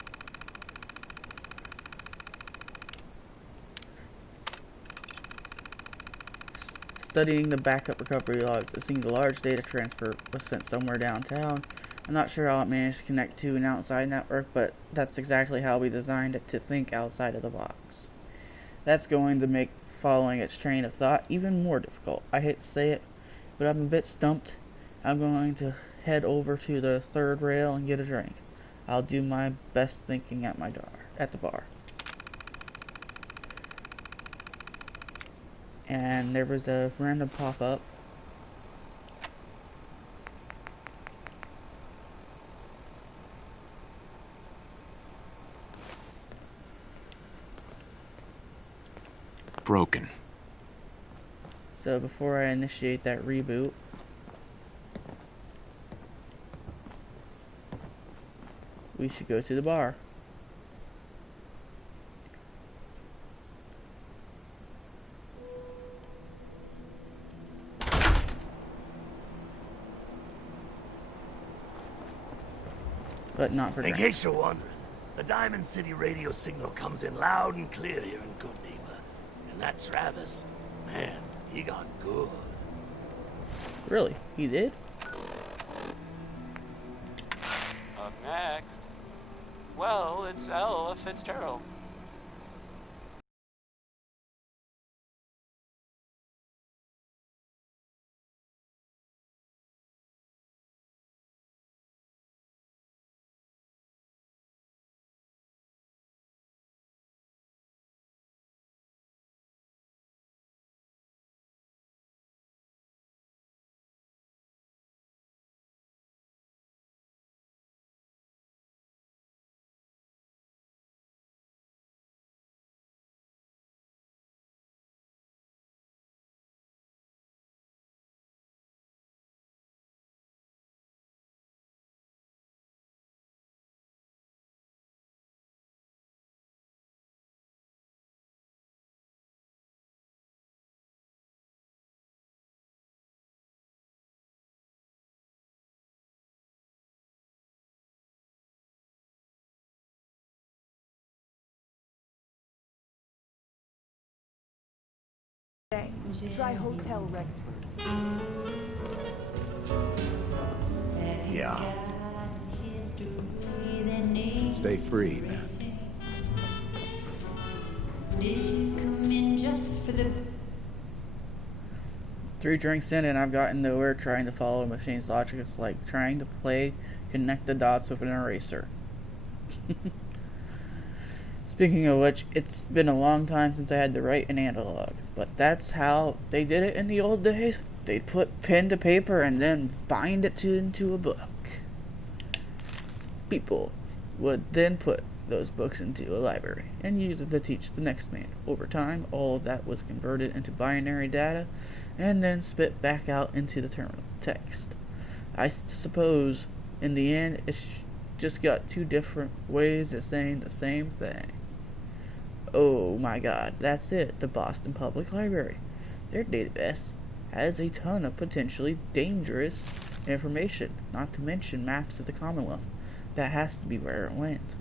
Studying the backup recovery logs, it seems a large data transfer was sent somewhere downtown. I'm not sure how it managed to connect to an outside network, but that's exactly how we designed it to think outside of the box. That's going to make following its train of thought even more difficult. I hate to say it, but I'm a bit stumped. I'm going to head over to the third rail and get a drink. I'll do my best thinking at the bar. And there was a random pop-up. Broken. So before I initiate that reboot, we should go to the bar. But not for In drinks. case you're wondering, the Diamond City radio signal comes in loud and clear here in Good Neighbor. And that Travis, man, he got good. Really? He did? Up next. Well, it's Ella Fitzgerald. Try Hotel Rexford. Yeah. Stay free, man. Did you come in just for the 3 drinks in and I've gotten nowhere trying to follow a machine's logic. It's like trying to connect the dots with an eraser. Speaking of which, it's been a long time since I had to write an analog, but that's how they did it in the old days. They'd put pen to paper and then bind it into a book. People would then put those books into a library and use it to teach the next man. Over time, all of that was converted into binary data and then spit back out into the terminal text. I suppose, in the end, it's just got 2 different ways of saying the same thing. Oh my god, that's it, the Boston Public Library. Their database has a ton of potentially dangerous information, not to mention maps of the Commonwealth. That has to be where it went.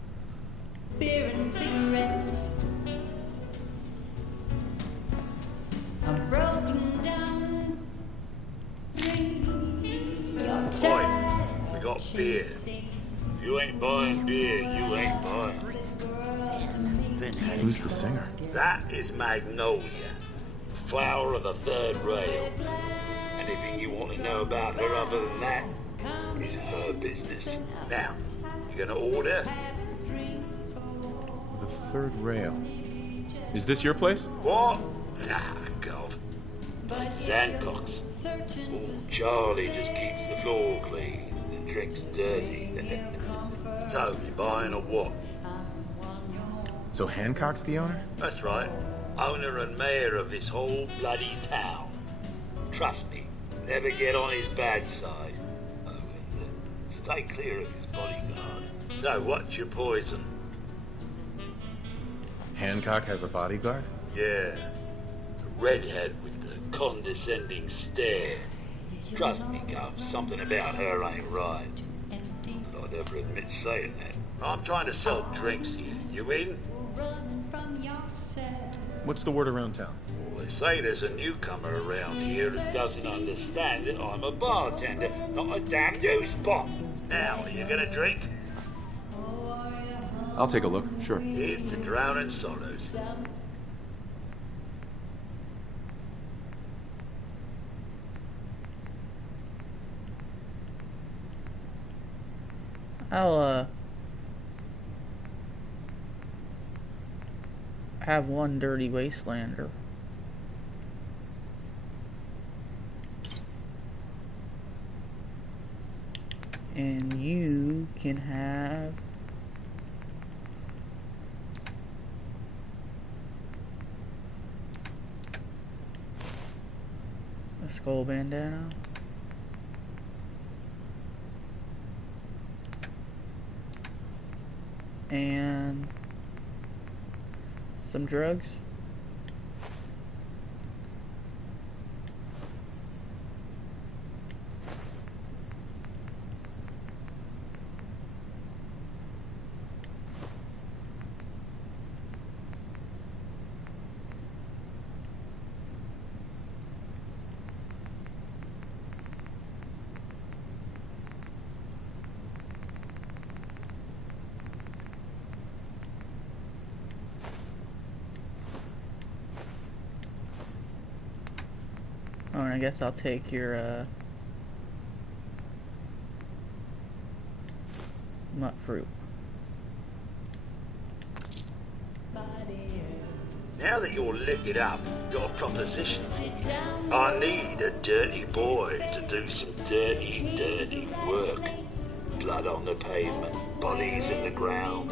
beer and cigarettes? A broken down dream. You're tired. We got beer. If you ain't buying beer, you ain't buying. even had Who's the singer? That is Magnolia, flower of the third rail. Anything you want to know about her other than that is her business. Now, you gonna order? The third rail. Is this your place? What? Ah, God. Zancock's. Oh, Charlie just keeps the floor clean and drinks dirty. So, you buying or what? So Hancock's the owner? That's right. Owner and mayor of this whole bloody town. Trust me, never get on his bad side. Oh, and stay clear of his bodyguard. So, what's your poison? Hancock has a bodyguard? Yeah. A redhead with the condescending stare. Trust me, Cub, something about her ain't right. Not that I'd ever admit saying that. I'm trying to sell drinks here. You in? What's the word around town? Well, they say there's a newcomer around here that doesn't understand that I'm a bartender, not a damn news pop. Now, are you gonna drink? I'll take a look, sure. Here's to drowning sorrows. I'll have one dirty wastelander. And you can have a skull bandana. And some drugs. Oh, and I guess I'll take your nut fruit. Now that you're liquored up, got a proposition. I need a dirty boy to do some dirty, dirty work. Blood on the pavement, bodies in the ground,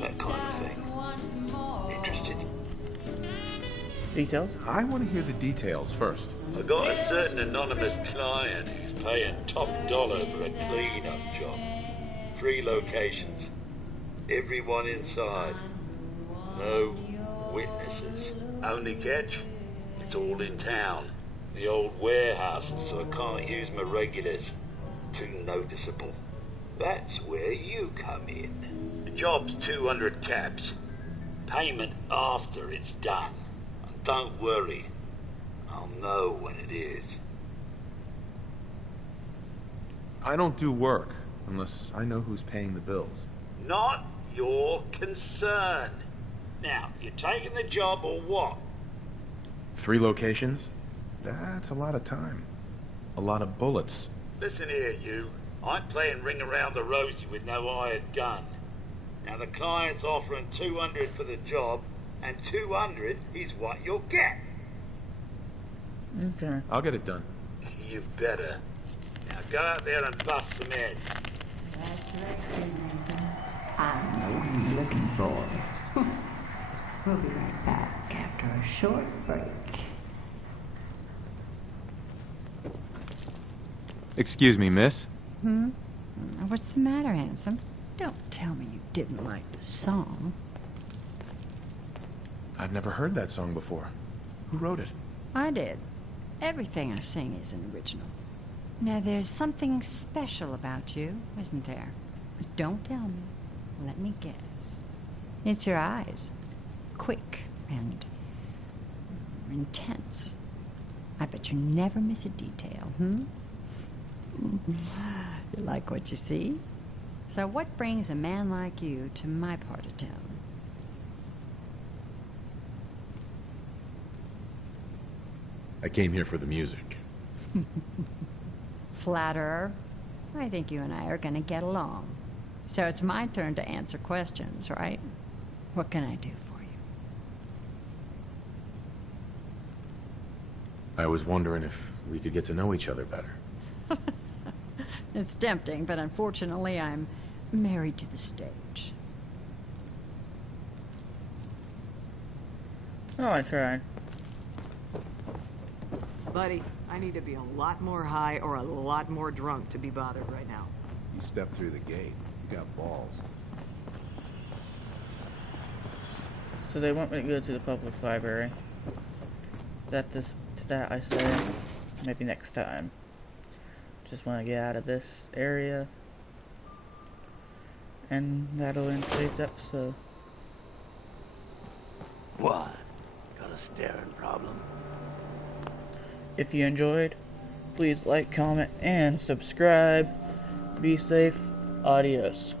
that kind of thing. Interested? Details? I want to hear the details first. I got a certain anonymous client who's paying top dollar for a clean-up job. 3 locations. Everyone inside. No witnesses. Only catch? It's all in town. The old warehouses, so I can't use my regulars. Too noticeable. That's where you come in. The job's 200 caps. Payment after it's done. And don't worry. I'll know when it is. I don't do work unless I know who's paying the bills. Not your concern. Now, you taking the job or what? 3 locations? That's a lot of time. A lot of bullets. Listen here, you. I'm playing ring around the rosy with no hired gun. Now, the client's offering 200 for the job, and 200 is what you'll get. Okay. I'll get it done. You better. Now, go out there and bust some heads. That's right, Nathan. I know what you're looking for. We'll be right back after a short break. Excuse me, miss. What's the matter, handsome? Don't tell me you didn't like the song. I've never heard that song before. Who wrote it? I did. Everything I sing is an original. Now, there's something special about you, isn't there? Don't tell me. Let me guess. It's your eyes. Quick and intense. I bet you never miss a detail, You like what you see? So what brings a man like you to my part of town? I came here for the music. Flatterer. I think you and I are gonna get along. So it's my turn to answer questions, right? What can I do for you? I was wondering if we could get to know each other better. It's tempting, but unfortunately I'm married to the stage. Oh, I tried. Buddy, I need to be a lot more high or a lot more drunk to be bothered right now. You stepped through the gate. You got balls. So they want me to go to the public library. To that I say, maybe next time. Just want to get out of this area. And that'll end today's episode. What? Got a staring problem? If you enjoyed, please like, comment, and subscribe. Be safe. Adios.